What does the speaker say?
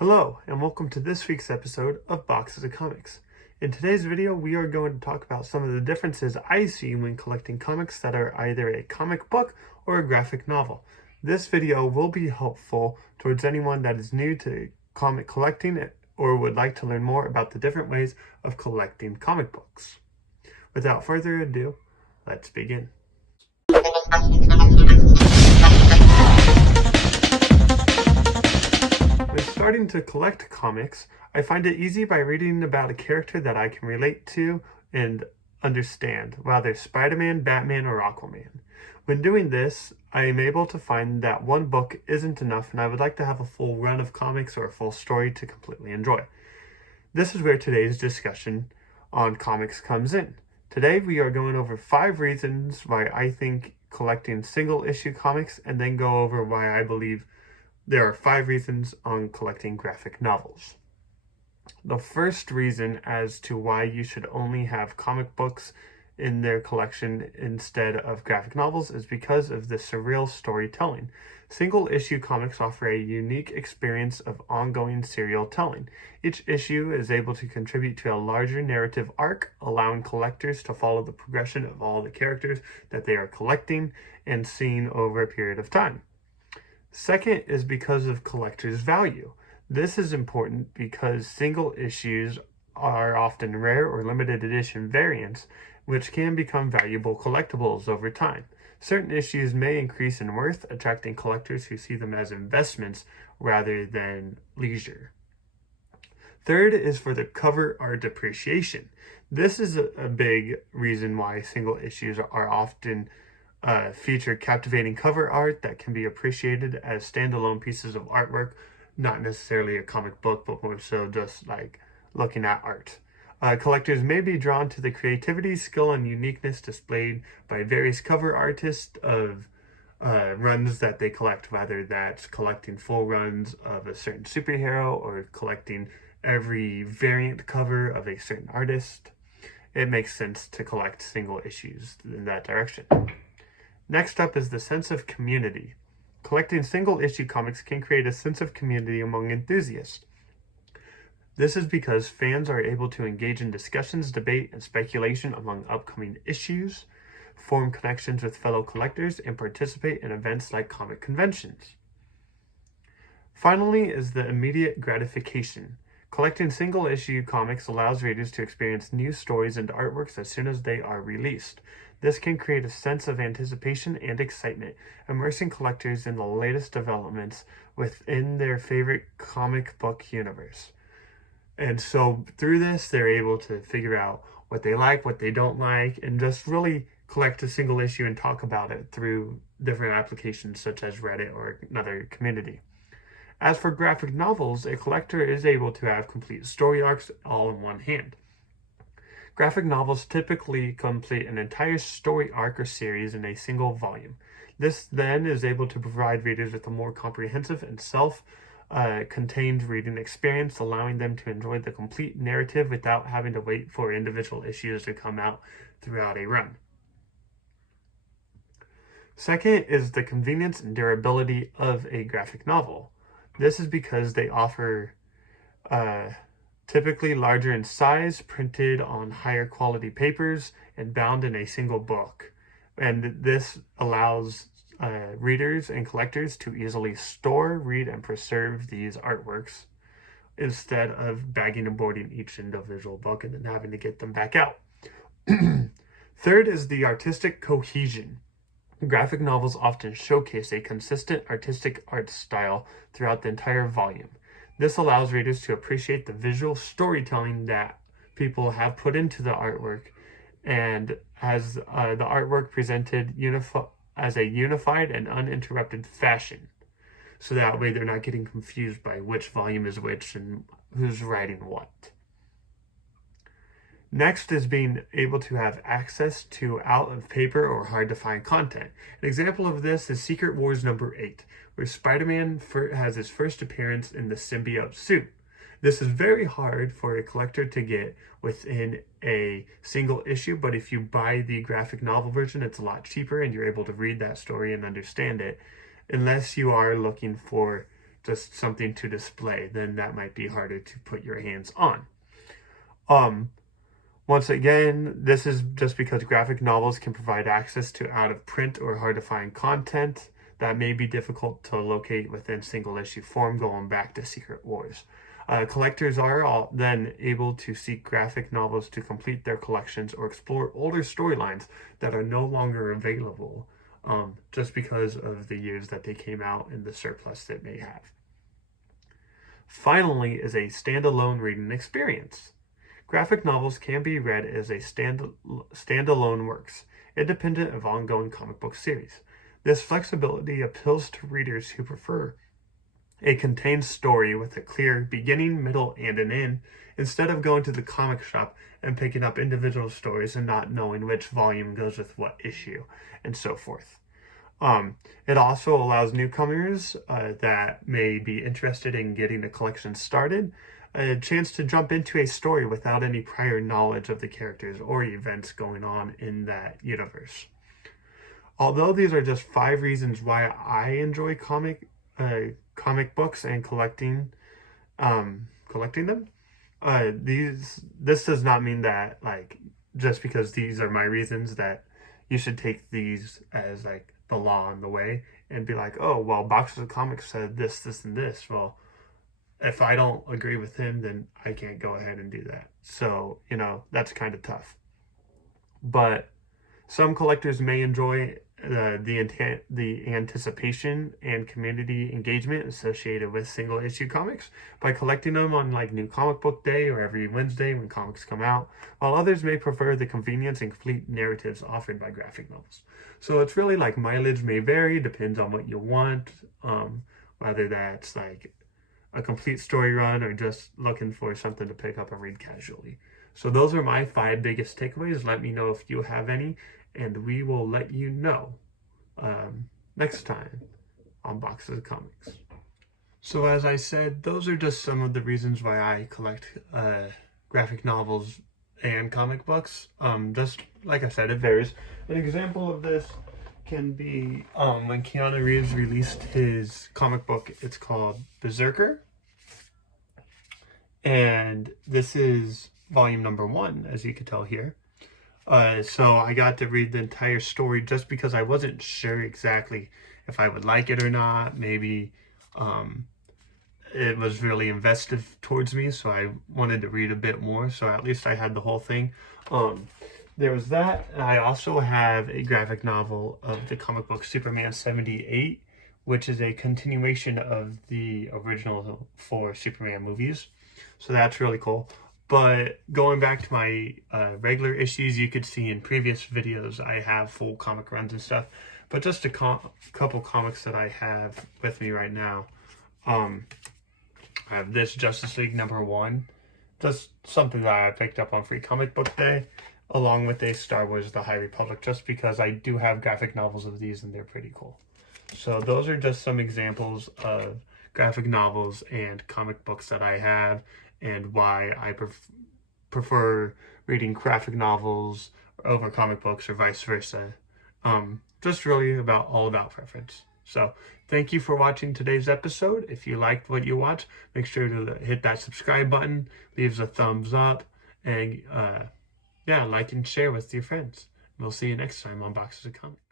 Hello, and welcome to this week's episode of Boxes of Comics. In today's video, we are going to talk about some of the differences I see when collecting comics that are either a comic book or a graphic novel. This video will be helpful towards anyone that is new to comic collecting or would like to learn more about the different ways of collecting comic books. Without further ado, let's begin. When starting to collect comics, I find it easy by reading about a character that I can relate to and understand, whether Spider-Man, Batman, or Aquaman. When doing this, I am able to find that one book isn't enough and I would like to have a full run of comics or a full story to completely enjoy. This is where today's discussion on comics comes in. Today we are going over 5 reasons why I think collecting single issue comics, and then go over why I believe there are 5 reasons on collecting graphic novels. The first reason as to why you should only have comic books in their collection instead of graphic novels is because of the surreal storytelling. Single issue comics offer a unique experience of ongoing serial telling. Each issue is able to contribute to a larger narrative arc, allowing collectors to follow the progression of all the characters that they are collecting and seeing over a period of time. Second is because of collector's value. This is important because single issues are often rare or limited edition variants, which can become valuable collectibles over time. Certain issues may increase in worth, attracting collectors who see them as investments rather than leisure. Third is for the cover art appreciation. This is a big reason why single issues are often feature captivating cover art that can be appreciated as standalone pieces of artwork, not necessarily a comic book, but more so just like looking at art. Collectors may be drawn to the creativity, skill, and uniqueness displayed by various cover artists of runs that they collect, whether that's collecting full runs of a certain superhero or collecting every variant cover of a certain artist. It makes sense to collect single issues in that direction. Next up is the sense of community. Collecting single-issue comics can create a sense of community among enthusiasts. This is because fans are able to engage in discussions, debate, and speculation among upcoming issues, form connections with fellow collectors, and participate in events like comic conventions. Finally is the immediate gratification. Collecting single-issue comics allows readers to experience new stories and artworks as soon as they are released. This can create a sense of anticipation and excitement, immersing collectors in the latest developments within their favorite comic book universe. And so through this, they're able to figure out what they like, what they don't like, and just really collect a single issue and talk about it through different applications such as Reddit or another community. As for graphic novels, a collector is able to have complete story arcs all in one hand. Graphic novels typically complete an entire story arc or series in a single volume. This then is able to provide readers with a more comprehensive and self-contained reading experience, allowing them to enjoy the complete narrative without having to wait for individual issues to come out throughout a run. Second is the convenience and durability of a graphic novel. This is because they offer typically larger in size, printed on higher quality papers, and bound in a single book. And this allows readers and collectors to easily store, read, and preserve these artworks instead of bagging and boarding each individual book and then having to get them back out. Third is the artistic cohesion. Graphic novels often showcase a consistent artistic art style throughout the entire volume. This allows readers to appreciate the visual storytelling that people have put into the artwork, and has the artwork presented as a unified and uninterrupted fashion. So that way they're not getting confused by which volume is which and who's writing what. Next is being able to have access to out-of-paper or hard-to-find content. An example of this is Secret Wars number 8, where Spider-Man has his first appearance in the symbiote suit. This is very hard for a collector to get within a single issue, but if you buy the graphic novel version, it's a lot cheaper and you're able to read that story and understand it, unless you are looking for just something to display, then that might be harder to put your hands on. Once again, this is just because graphic novels can provide access to out-of-print or hard-to-find content that may be difficult to locate within single-issue form, going back to Secret Wars. Collectors are then able to seek graphic novels to complete their collections or explore older storylines that are no longer available just because of the years that they came out and the surplus that may have. Finally is a standalone reading experience. Graphic novels can be read as a standalone works, independent of ongoing comic book series. This flexibility appeals to readers who prefer a contained story with a clear beginning, middle, and an end, instead of going to the comic shop and picking up individual stories and not knowing which volume goes with what issue, and so forth. It also allows newcomers that may be interested in getting a collection started a chance to jump into a story without any prior knowledge of the characters or events going on in that universe. Although these are just 5 reasons why I enjoy comic books and collecting them, this does not mean that, like, just because these are my reasons that you should take these as like the law on the way and be like, oh, well, Boxes of Comics said this, this, and this. Well, if I don't agree with him, then I can't go ahead and do that. So, that's kind of tough. But some collectors may enjoy the anticipation and community engagement associated with single issue comics by collecting them on like New Comic Book Day or every Wednesday when comics come out, while others may prefer the convenience and complete narratives offered by graphic novels. So it's really like mileage may vary, depends on what you want, whether that's like a complete story run or just looking for something to pick up and read casually. So those are my 5 biggest takeaways. Let me know if you have any, and we will let you know next time on Boxes of Comics. So as I said, those are just some of the reasons why I collect graphic novels and comic books. Just like I said, it varies. An example of this can be when Keanu Reeves released his comic book. It's called Berserker, and this is volume number 1, as you can tell here. So I got to read the entire story just because I wasn't sure exactly if I would like it or not. Maybe it was really invested towards me, so I wanted to read a bit more. So at least I had the whole thing. There was that. I also have a graphic novel of the comic book Superman 78, which is a continuation of the original 4 Superman movies. So that's really cool. But going back to my regular issues, you could see in previous videos I have full comic runs and stuff. But just a couple comics that I have with me right now. I have this Justice League #1. Just something that I picked up on Free Comic Book Day, along with a Star Wars The High Republic, just because I do have graphic novels of these and they're pretty cool. So those are just some examples of graphic novels and comic books that I have, and why I prefer reading graphic novels over comic books or vice versa. Just really all about preference. So thank you for watching today's episode. If you liked what you watched, make sure to hit that subscribe button, leave a thumbs up, and like and share with your friends. We'll see you next time on Boxes of Comics.